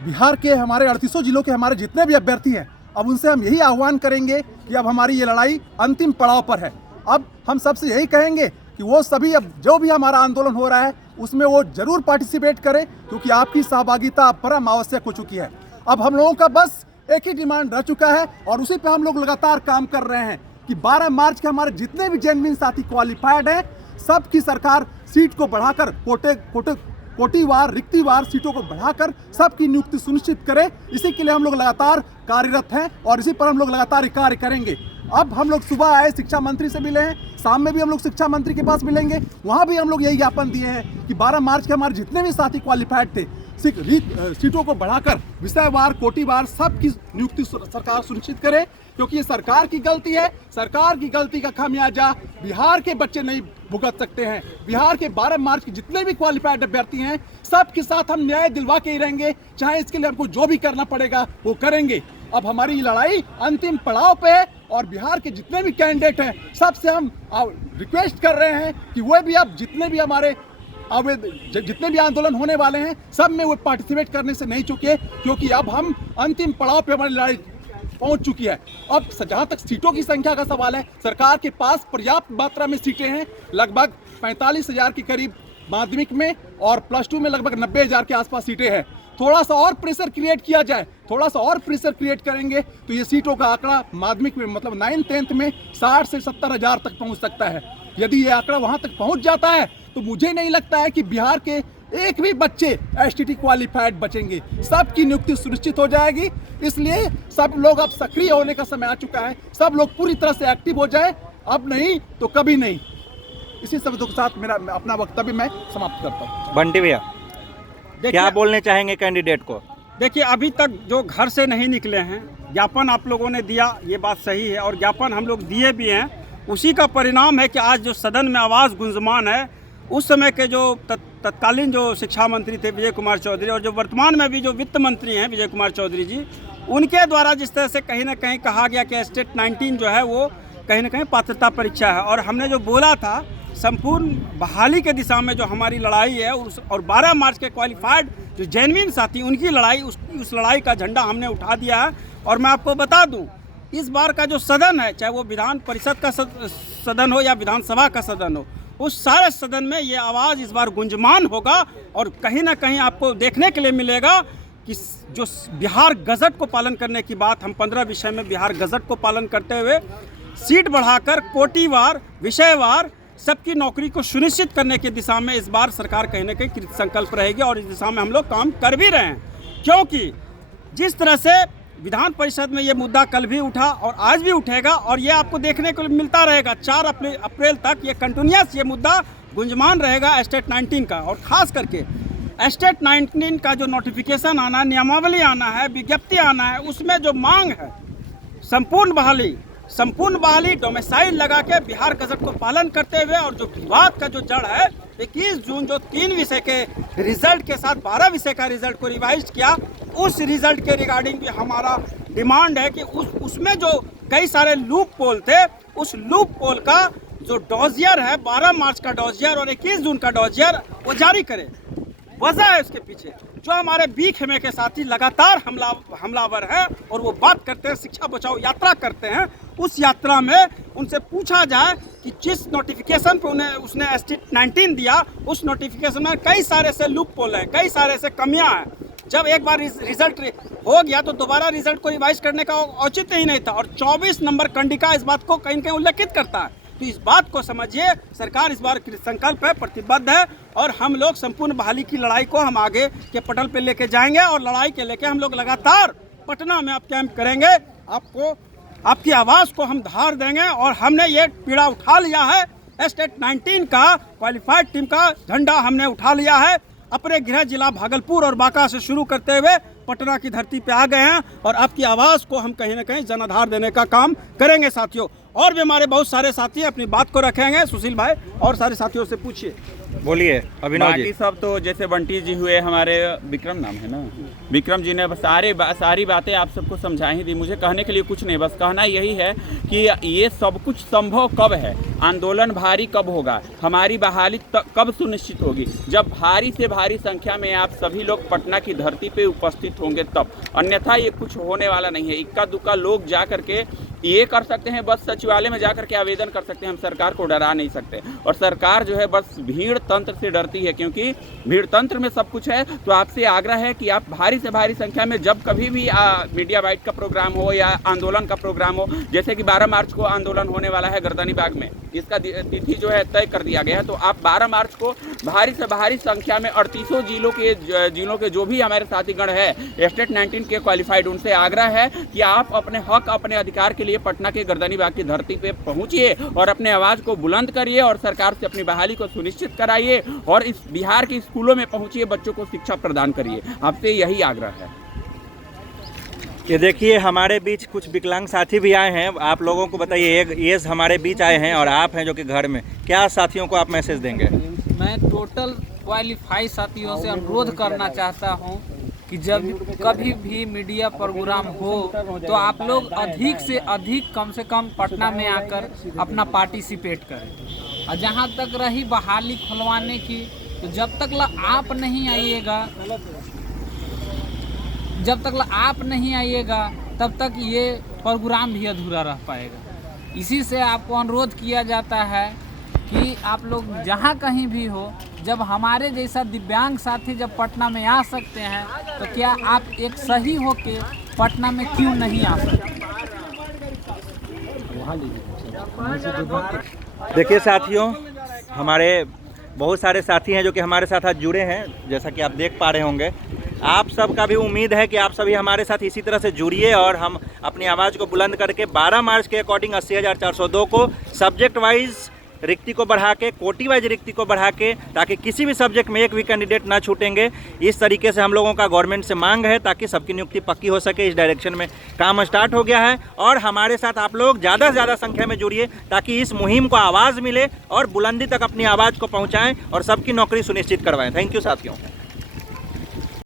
बिहार के हमारे 38 जिलों के हमारे जितने भी अभ्यर्थी हैं, अब उनसे हम यही आह्वान करेंगे कि अब हमारी ये लड़ाई अंतिम पड़ाव पर है। अब हम सबसे यही कहेंगे कि वो सभी, अब जो भी हमारा आंदोलन हो रहा है उसमें वो जरूर पार्टिसिपेट करें, क्योंकि आपकी सहभागिता अब परम आवश्यक हो चुकी है। अब हम लोगों का बस एक ही डिमांड रह चुका है और उसी पे हम लोग लगातार काम कर रहे हैं कि 12 मार्च के हमारे जितने भी जेन्युइन साथी क्वालिफाइड हैं, सबकी सरकार सीट को बढ़ाकर कोटिवार रिक्तिवार सीटों को बढ़ाकर सबकी नियुक्ति सुनिश्चित करे। इसी के लिए हम लोग लगातार कार्यरत हैं और इसी पर हम लोग लगातार कार्य करेंगे। अब हम लोग सुबह आए, शिक्षा मंत्री से मिले हैं, शाम में भी हम लोग शिक्षा मंत्री के पास मिलेंगे। वहाँ भी हम लोग यही ज्ञापन दिए हैं कि 12 मार्च के हमारे जितने भी साथी क्वालिफाइड थे, सीटों को बढ़ाकर विषयवार कोटिवार सबकी नियुक्ति सरकार सुनिश्चित करे, क्योंकि ये सरकार की गलती है। सरकार की गलती का खामियाजा बिहार के बच्चे नहीं भुगत सकते हैं। बिहार के 12 मार्च के जितने भी क्वालिफाइड अभ्यर्थी हैं, सबके साथ हम न्याय दिलवा के ही रहेंगे, चाहे इसके लिए हमको जो भी करना पड़ेगा वो करेंगे। अब हमारी ये लड़ाई अंतिम पड़ाव पे है और बिहार के जितने भी कैंडिडेट हैं, सबसे हम रिक्वेस्ट कर रहे हैं कि वो भी अब जितने भी हमारे जितने भी आंदोलन होने वाले हैं, सब में वो पार्टिसिपेट करने से नहीं चुके, क्योंकि अब हम अंतिम पड़ाव पे हमारी लड़ाई पहुंच चुकी है। अब जहां तक सीटों की संख्या का सवाल है, सरकार के पास पर्याप्त मात्रा में सीटें हैं, लगभग 45,000 के करीब माध्यमिक में और +2 में लगभग 90,000 के आसपास सीटें हैं। थोड़ा सा और प्रेशर क्रिएट किया जाए, थोड़ा सा और प्रेशर क्रिएट करेंगे तो ये सीटों का आंकड़ा माध्यमिक में मतलब 9th-10th में 60 से 70,000 तक पहुंच सकता है। यदि ये आंकड़ा वहां तक पहुंच जाता है तो मुझे नहीं लगता है कि बिहार के एक भी बच्चे एसटीटी क्वालिफाइड बचेंगे, सबकी नियुक्ति सुनिश्चित हो जाएगी। इसलिए सब लोग अब सक्रिय होने का समय आ चुका है, सब लोग पूरी तरह से एक्टिव हो जाए, अब नहीं तो कभी नहीं। इसी शब्दों के साथ मेरा अपना वक्तव्य मैं समाप्त करता हूँ। बंटी भैया, क्या बोलने चाहेंगे कैंडिडेट को? देखिए, अभी तक जो घर से नहीं निकले हैं, ज्ञापन आप लोगों ने दिया, ये बात सही है और ज्ञापन हम लोग दिए भी हैं। उसी का परिणाम है कि आज जो सदन में आवाज़ गुंजमान है, उस समय के जो तत्कालीन जो शिक्षा मंत्री थे विजय कुमार चौधरी और जो वर्तमान में भी जो वित्त मंत्री हैं विजय कुमार चौधरी जी, उनके द्वारा जिस तरह से कहीं ना कहीं कहा गया कि स्टेट 19 जो है वो कहीं ना कहीं पात्रता परीक्षा है, और हमने जो बोला था संपूर्ण बहाली के दिशा में जो हमारी लड़ाई है और 12 मार्च के क्वालिफाइड जो जेन्युइन साथी उनकी लड़ाई, उस लड़ाई का झंडा हमने उठा दिया है। और मैं आपको बता दूं, इस बार का जो सदन है, चाहे वो विधान परिषद का सदन हो या विधानसभा का सदन हो, उस सारे सदन में ये आवाज़ इस बार गुंजमान होगा और कहीं ना कहीं आपको देखने के लिए मिलेगा कि जो बिहार गजट को पालन करने की बात, हम 15 विषय में बिहार गजट को पालन करते हुए सीट बढ़ाकर कोटिवार विषयवार सबकी नौकरी को सुनिश्चित करने की दिशा में इस बार सरकार कहीं ना कहीं कृत संकल्प रहेगी और इस दिशा में हम लोग काम कर भी रहे हैं। क्योंकि जिस तरह से विधान परिषद में ये मुद्दा कल भी उठा और आज भी उठेगा और ये आपको देखने को मिलता रहेगा 4 अप्रैल तक ये कंटिन्यूस ये मुद्दा गुंजमान रहेगा स्टेट 19 का। और ख़ास करके स्टेट 19 का जो नोटिफिकेशन आना, नियमावली आना है, विज्ञप्ति आना है, उसमें जो मांग है संपूर्ण बहाली डोमिसाइल लगा के बिहार गजट को पालन करते हुए, और जो विवाद का जो जड़ है 21 जून जो 3 विषय के रिजल्ट के साथ 12 विषय का रिजल्ट को रिवाइज किया, उस रिजल्ट के रिगार्डिंग भी हमारा डिमांड है कि उसमें जो कई सारे लूप पोल थे, उस लूप पोल का जो डॉजियर है 12 मार्च का डॉजियर और 21 जून का डॉजियर वो जारी करे। वजह है उसके पीछे जो हमारे बी खेमे के साथी लगातार हमलावर हैं और वो बात करते हैं, शिक्षा बचाओ यात्रा करते हैं। उस यात्रा में उनसे पूछा जाए कि जिस नोटिफिकेशन पे उसने स्टेट 19 दिया, उस नोटिफिकेशन में कई सारे से लूप पोल है, कई सारे से कमियां हैं। जब एक बार रिजल्ट हो गया तो दोबारा रिजल्ट को रिवाइज करने का औचित्य ही नहीं था, और 24 नंबर कंडिका इस बात को कहीं न कहीं उल्लेखित करता है। तो इस बात को समझिए, सरकार इस बार संकल्प है, प्रतिबद्ध है, और हम लोग संपूर्ण बहाली की लड़ाई को हम आगे के पटल पे लेके जाएंगे और लड़ाई के लेके हम लोग लगातार पटना में आप कैंप करेंगे। आपको आपकी आवाज़ को हम धार देंगे और हमने ये पीड़ा उठा लिया है। स्टेट 19 का क्वालिफाइड टीम का झंडा हमने उठा लिया है। अपने गृह जिला भागलपुर और बांका से शुरू करते हुए पटना की धरती पे आ गए हैं और आपकी आवाज़ को हम कहीं ना कहीं जनाधार देने का काम करेंगे साथियों। और भी हमारे बहुत सारे साथी अपनी बात को रखेंगे। सुशील भाई और सारे साथियों से पूछिए। बोलिए अभिनव जी। बाकी सब तो जैसे बंटी जी हुए, हमारे विक्रम नाम है ना, विक्रम जी ने सारी बातें आप सबको समझा ही दी। मुझे कहने के लिए कुछ नहीं, बस कहना यही है कि ये सब कुछ संभव कब है आंदोलन भारी कब होगा, हमारी बहाली कब सुनिश्चित होगी, जब भारी से भारी संख्या में आप सभी लोग पटना की धरती पे उपस्थित होंगे तब। अन्यथा ये कुछ होने वाला नहीं है। इक्का दुक्का लोग जा करके ये कर सकते हैं, बस सचिवालय में जा करके आवेदन कर सकते हैं, हम सरकार को डरा नहीं सकते। और सरकार जो है बस भीड़ तंत्र से डरती है, क्योंकि भीड़ तंत्र में सब कुछ है। तो आपसे आग्रह है कि आप भारी से भारी संख्या में जब कभी भी मीडिया बाइट का प्रोग्राम हो या आंदोलन का प्रोग्राम हो, जैसे कि 12 मार्च को आंदोलन होने वाला है गर्दनी बाग में, इसका तिथि जो है तय कर दिया गया है, तो आप 12 मार्च को भारी से भारी संख्या में 38 जिलों के जो भी हमारे साथीगण है स्टेट 19 के क्वालिफाइड, उनसे आग्रह है कि आप अपने हक अपने अधिकार के लिए पटना के गर्दनी बाग की धरती पे पहुंचिए और अपने आवाज को बुलंद करिए और सरकार से अपनी बहाली को सुनिश्चित कराइए और इस बिहार के स्कूलों में पहुंचिए, बच्चों को शिक्षा प्रदान करिए। आपसे यही आग्रह है। ये देखिए हमारे बीच कुछ विकलांग साथी भी आए हैं, आप लोगों को बताइए। ये हमारे बीच आए हैं और आप हैं जो कि घर में, क्या साथियों को आप मैसेज देंगे? मैं टोटल क्वालिफाई साथियों से अनुरोध करना चाहता हूं कि जब कभी भी मीडिया प्रोग्राम हो तो आप लोग अधिक से अधिक कम से कम पटना में आकर अपना पार्टिसिपेट करें। और जहां तक रही बहाली खुलवाने की, तो जब तक आप नहीं आइएगा तब तक ये प्रोग्राम भी अधूरा रह पाएगा। इसी से आपको अनुरोध किया जाता है कि आप लोग जहाँ कहीं भी हो, जब हमारे जैसा दिव्यांग साथी जब पटना में आ सकते हैं तो क्या आप एक सही हो के पटना में क्यों नहीं आ सकते? देखिए साथियों, हमारे बहुत सारे साथी हैं जो कि हमारे साथ आज जुड़े हैं, जैसा कि आप देख पा रहे होंगे। आप सबका भी उम्मीद है कि आप सभी हमारे साथ इसी तरह से जुड़िए और हम अपनी आवाज़ को बुलंद करके 12 मार्च के अकॉर्डिंग 80,402 को सब्जेक्ट वाइज रिक्ति को बढ़ा के, कोटी वाइज रिक्ति को बढ़ा के, ताकि किसी भी सब्जेक्ट में एक भी कैंडिडेट ना छूटेंगे। इस तरीके से हम लोगों का गवर्नमेंट से मांग है ताकि सबकी नियुक्ति पक्की हो सके। इस डायरेक्शन में काम स्टार्ट हो गया है और हमारे साथ आप लोग ज़्यादा से ज़्यादा संख्या में जुड़िए ताकि इस मुहिम को आवाज़ मिले और बुलंदी तक अपनी आवाज़ को पहुँचाएँ और सबकी नौकरी सुनिश्चित करवाएँ। थैंक यू साथियों।